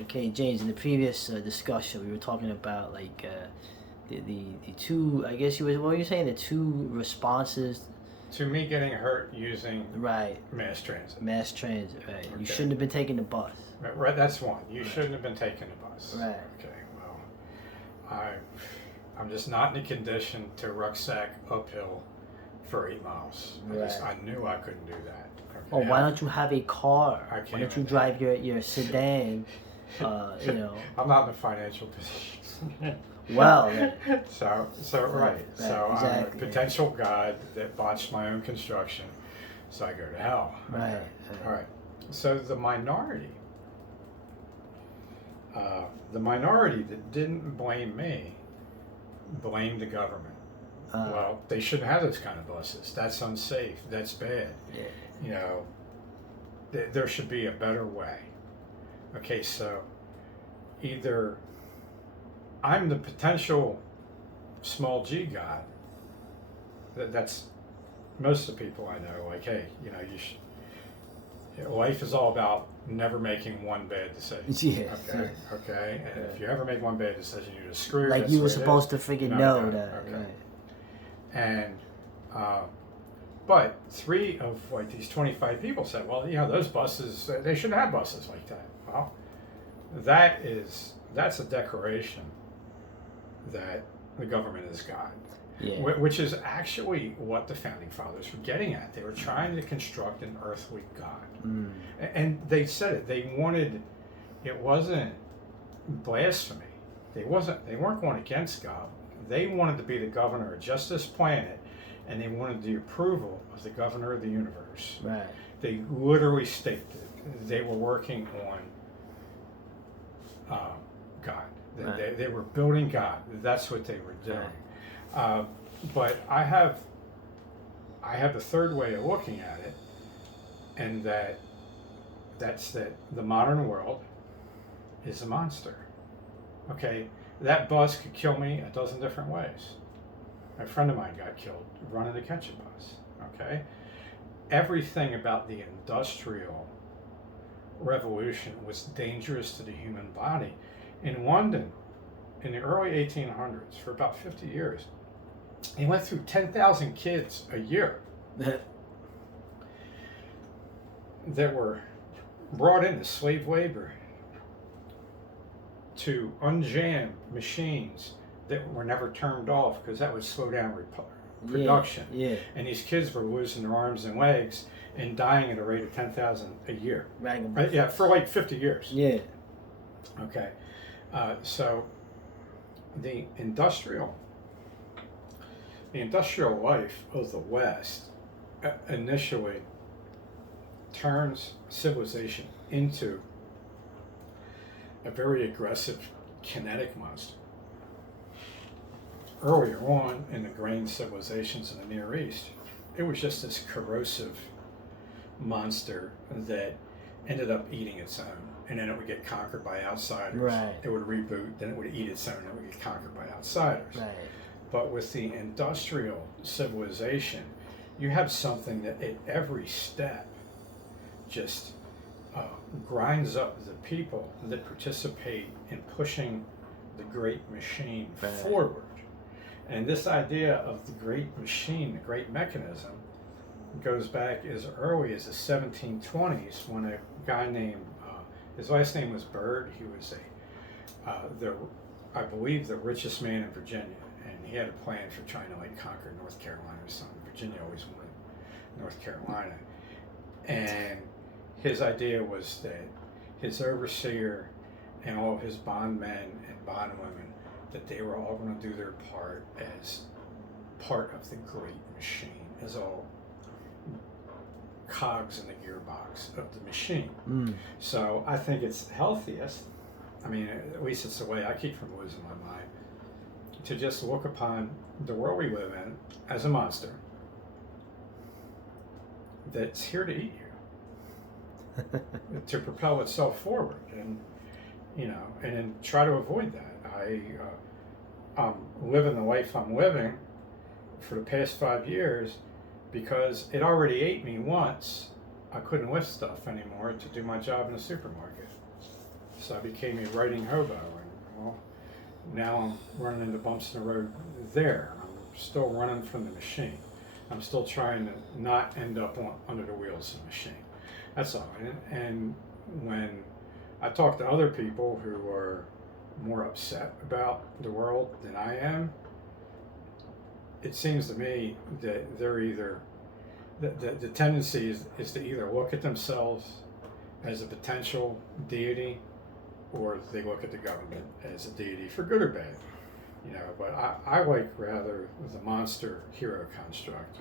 Okay, James. In the previous discussion, we were talking about like the two. I guess you were. What were you saying? The two responses. To me getting hurt using Right. mass transit. Mass transit. Right. Okay. You shouldn't have been taking the bus. Right. That's one. You shouldn't have been taking the bus. Right. Okay. Well, I'm just not in a condition to rucksack uphill for 8 miles. Right. I knew I couldn't do that. Okay. Oh, why don't you have a car? Why don't you drive your sedan? You know. I'm not in a financial position. Well. So right. So exactly. I'm a potential god that botched my own construction, so I go to hell. Right. Okay. All right. So the minority that didn't blame me, blamed the government. Well, they shouldn't have those kind of buses. That's unsafe. That's bad. Yeah. You know, there should be a better way. Okay, so either I'm the potential small g god. That's most of the people I know. Like, hey, you know, life is all about never making one bad decision. Yeah. Okay. Okay. And if you ever make one bad decision, you're just screwed. Like you were supposed to freaking know that. Okay. Right. And but 3 of like these 25 people said, well, you know, those buses, they shouldn't have buses like that. Well, that's a declaration that the government is God. Yeah. Which is actually what the founding fathers were getting at. They were trying to construct an earthly God. Mm. And they said it. They wanted, it wasn't blasphemy. They weren't going against God. They wanted to be the governor of just this planet, and they wanted the approval of the governor of the universe. Right. They literally stated they were working on God. Right. They were building God. That's what they were doing. Right. But I have a third way of looking at it, and that's that the modern world is a monster. Okay, that bus could kill me a dozen different ways. A friend of mine got killed running to catch a bus. Okay, everything about the Industrial Revolution was dangerous to the human body. In London, in the early 1800s, for about 50 years, he went through 10,000 kids a year that were brought into slave labor to unjam machines that were never turned off because that would slow down production. Yeah. And these kids were losing their arms and legs and dying at a rate of 10,000 a year. Yeah, for like 50 years. Yeah. Okay. So the industrial life of the West initially turns civilization into a very aggressive kinetic monster. Earlier on in the grain civilizations in the Near East, it was just this corrosive monster that ended up eating its own, and then it would get conquered by outsiders. Right. It would reboot, then it would eat its own, and it would get conquered by outsiders. Right. But with the industrial civilization, you have something that at every step just grinds up the people that participate in pushing the great machine forward. And this idea of the great machine, the great mechanism, goes back as early as the 1720s when a guy named, his last name was Byrd. He was I believe the richest man in Virginia, and he had a plan for trying to like conquer North Carolina or something. Virginia always wanted North Carolina. And his idea was that his overseer and all of his bondmen and bondwomen, that they were all going to do their part as part of the great machine, as all cogs in the gearbox of the machine. Mm. So I think it's healthiest, I mean, at least it's the way I keep from losing my mind, to just look upon the world we live in as a monster that's here to eat you, to propel itself forward, and and then try to avoid that. I'm living the life I'm living for the past 5 years because it already ate me once. I couldn't lift stuff anymore to do my job in the supermarket. years, I became a writing hobo, and well, now I'm running into bumps in the road there. I'm still running from the machine. I'm still trying to not end up under the wheels of the machine. That's all. And when I talk to other people who are more upset about the world than I am, it seems to me that they're either, the tendency is to either look at themselves as a potential deity, or they look at the government as a deity for good or bad. But I like rather the monster hero construct.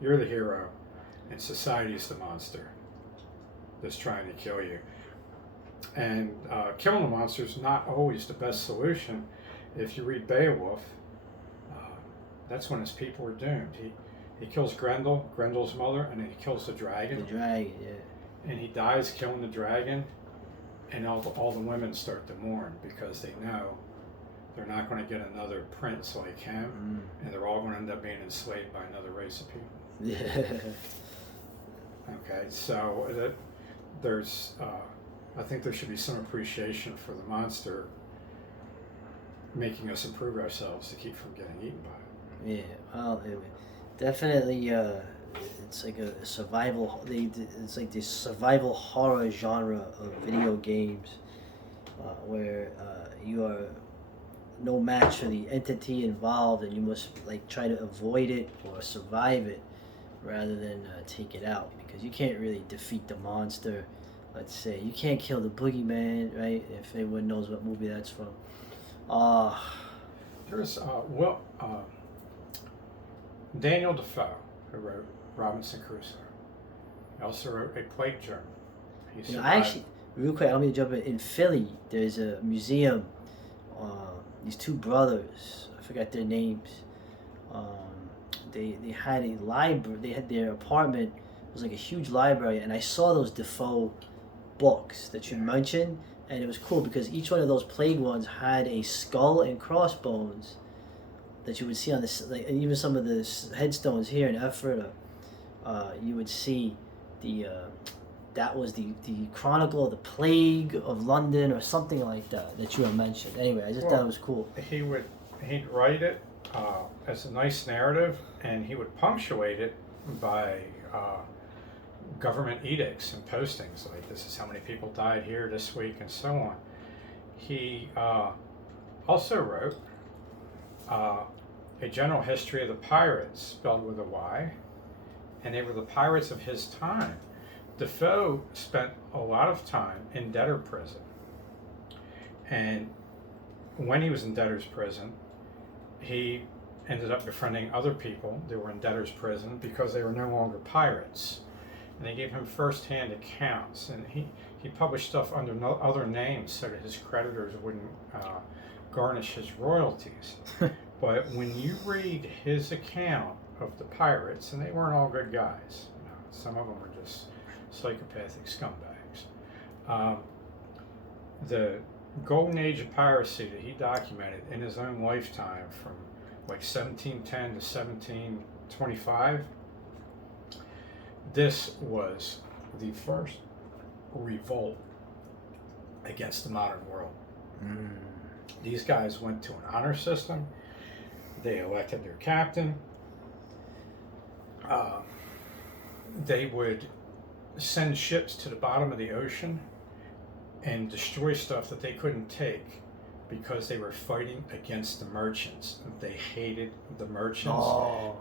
You're the hero, and society is the monster that's trying to kill you. And killing the monster is not always the best solution. If you read Beowulf, that's when his people are doomed. He kills Grendel's mother, and then he kills the dragon. The dragon, yeah. And he dies killing the dragon, and all the women start to mourn because they know they're not going to get another prince like him, and they're all going to end up being enslaved by another race of people. Yeah. Okay, so there's, I think there should be some appreciation for the monster making us improve ourselves to keep from getting eaten by it. Yeah, well, definitely, it's like a survival. It's like this survival horror genre of video games, where you are no match for the entity involved, and you must like try to avoid it or survive it, rather than take it out, because you can't really defeat the monster. Let's say you can't kill the boogeyman, right? If anyone knows what movie that's from. There's Daniel Defoe, who wrote Robinson Crusoe. He also wrote A Plague Journal. I actually, real quick, I don't mean to jump in Philly, there's a museum. These two brothers, I forgot their names. They had a library. They had their apartment was like a huge library, and I saw those Defoe books that you mentioned, and it was cool because each one of those plague ones had a skull and crossbones that you would see on this, like even some of the headstones here in Ephrata, you would see that was the Chronicle of the Plague of London or something like that you had mentioned. Anyway, I just thought it was cool. He'd write it as a nice narrative, and he would punctuate it by government edicts and postings like, this is how many people died here this week and so on. He also wrote a general history of the pirates, spelled with a Y, and they were the pirates of his time. Defoe spent a lot of time in debtor prison, and when he was in debtor's prison, he ended up befriending other people that were in debtor's prison because they were no longer pirates, and they gave him first-hand accounts, and he published stuff under other names so that his creditors wouldn't garnish his royalties. But when you read his account of the pirates, and they weren't all good guys, some of them were just psychopathic scumbags. The golden age of piracy that he documented in his own lifetime from like 1710 to 1725, this was the first revolt against the modern world. These guys went to an honor system. They elected their captain. They would send ships to the bottom of the ocean and destroy stuff that they couldn't take because they were fighting against the merchants. They hated the merchants,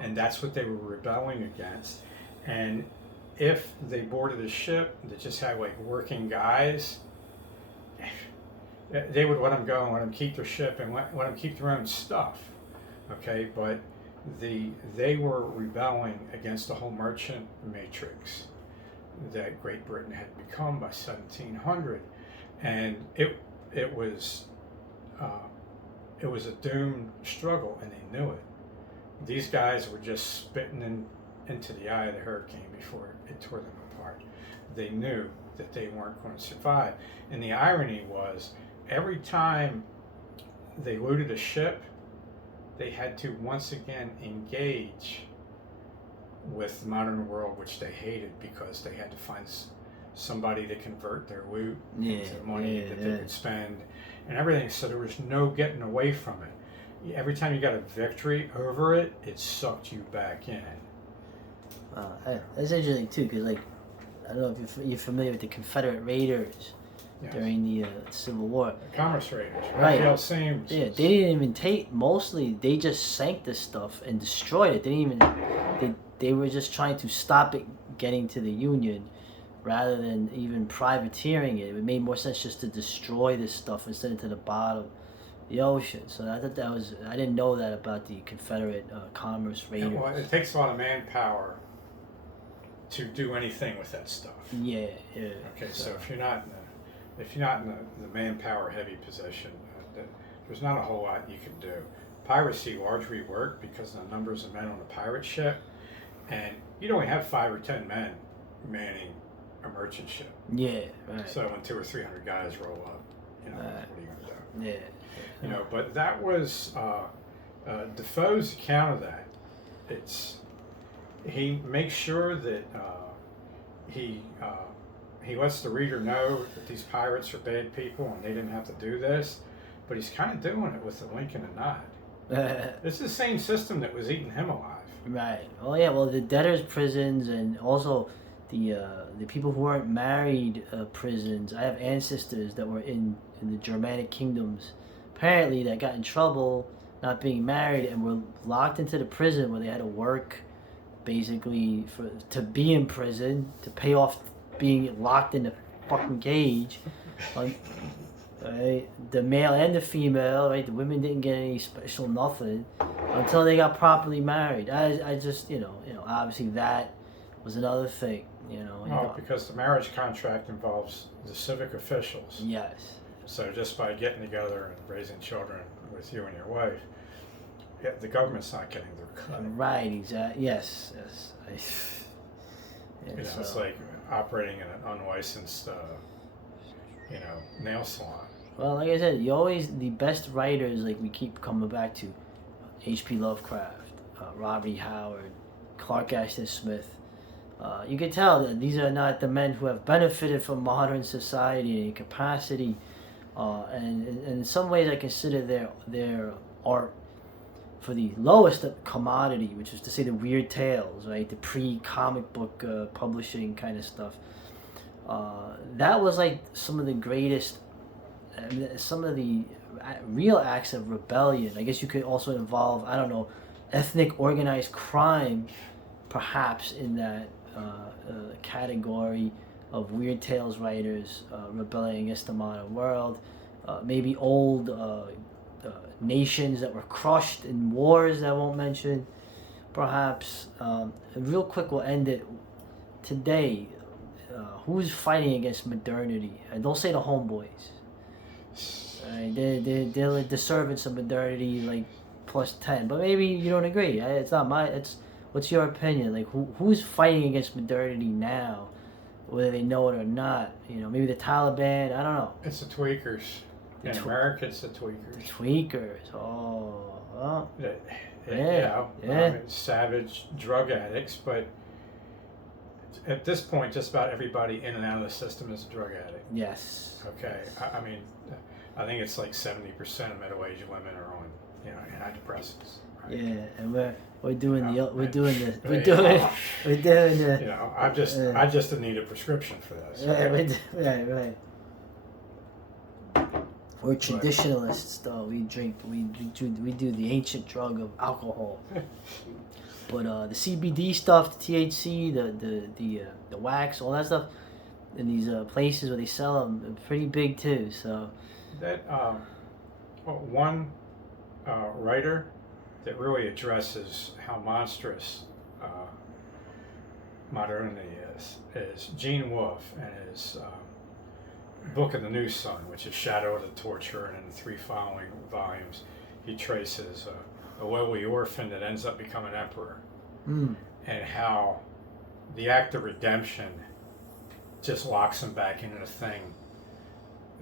and that's what they were rebelling against. And if they boarded a ship that just had like working guys, they would let them go and let them keep their ship and let them keep their own stuff. Okay, but they were rebelling against the whole merchant matrix that Great Britain had become by 1700, and it was a doomed struggle, and they knew it. These guys were just spitting into the eye of the hurricane before it tore them apart. They knew that they weren't going to survive, and the irony was every time they looted a ship, they had to once again engage with the modern world, which they hated because they had to find somebody to convert their loot Yeah, into money yeah, that they yeah. could spend and everything. So there was no getting away from it. Every time you got a victory over it, it sucked you back in. That's interesting too, because like I don't know if you're familiar with the Confederate Raiders Yes. during the Civil War. The Commerce Raiders, Right. Raphael Sims. Yeah, they didn't even take. Mostly, they just sank this stuff and destroyed it. They didn't even. They were just trying to stop it getting to the Union, rather than even privateering it. It made more sense just to destroy this stuff and send it to the bottom of the ocean. So I thought that was. I didn't know that about the Confederate Commerce Raiders. Well, it takes a lot of manpower to do anything with that stuff. Yeah, yeah. Okay, so if you're not in the manpower heavy position, there's not a whole lot you can do. Piracy largely worked because of the numbers of men on a pirate ship, and you'd only have 5 or 10 men manning a merchant ship. Yeah, right. So when 200 or 300 guys roll up, what are you gonna do? Yeah. But that was Defoe's account of that. He makes sure that he lets the reader know that these pirates are bad people and they didn't have to do this, but he's kind of doing it with a wink and a nod. It's the same system that was eating him alive. Right. Oh yeah. Well, the debtors' prisons and also the people who weren't married prisons. I have ancestors that were in the Germanic kingdoms, apparently that got in trouble not being married and were locked into the prison where they had to work, basically to be in prison to pay off being locked in the fucking cage. Right? The male and the female, right? The women didn't get any special nothing until they got properly married. I just, obviously that was another thing, Because the marriage contract involves the civic officials. Yes. So just by getting together and raising children with you and your wife, the government's not getting their cut. Right, exactly. Yes. It's like operating in an unlicensed, nail salon. Well, like I said, the best writers, like we keep coming back to, H.P. Lovecraft, Robert E. Howard, Clark Ashton Smith. You can tell that these are not the men who have benefited from modern society and capacity, and in some ways I consider their art for the lowest commodity, which is to say the weird tales, right? The pre-comic book publishing kind of stuff. That was like some of the greatest, some of the real acts of rebellion. I guess you could also involve, I don't know, ethnic organized crime, perhaps in that category of weird tales writers rebelling against the modern world. Maybe old nations that were crushed in wars that I won't mention. Perhaps, real quick, we'll end it today. Who's fighting against modernity? And don't say the homeboys. They're like the servants of modernity, like +10. But maybe you don't agree. It's not what's your opinion? Like who's fighting against modernity now, whether they know it or not? Maybe the Taliban. I don't know. It's the tweakers. In America, it's the tweakers. The tweakers. Oh. Well, savage drug addicts, but at this point, just about everybody in and out of the system is a drug addict. Yes. Okay. I think it's like 70% of middle-aged women are on, antidepressants. Right? Yeah, and we're doing the. I just need a prescription for this. Right. We're traditionalists, though. We do the ancient drug of alcohol. But the CBD stuff, the THC, the wax, all that stuff, in these places where they sell them, are pretty big too. So that one writer that really addresses how monstrous modernity is Gene Wolfe and his book of the New Sun, which is Shadow of the Torture, and in the 3 following volumes, he traces a lowly orphan that ends up becoming emperor, and how the act of redemption just locks him back into the thing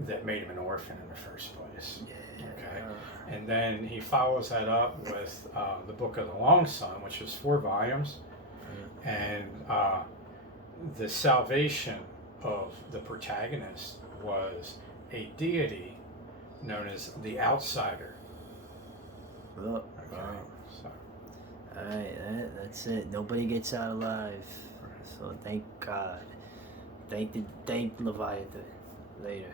that made him an orphan in the first place. Okay, and then he follows that up with the Book of the Long Sun, which is 4 volumes, and the salvation of the protagonist was a deity known as the outsider. Oh, Okay, wow. so Alright, that's it. Nobody gets out alive. right. So thank God. Thank Leviathan. Later.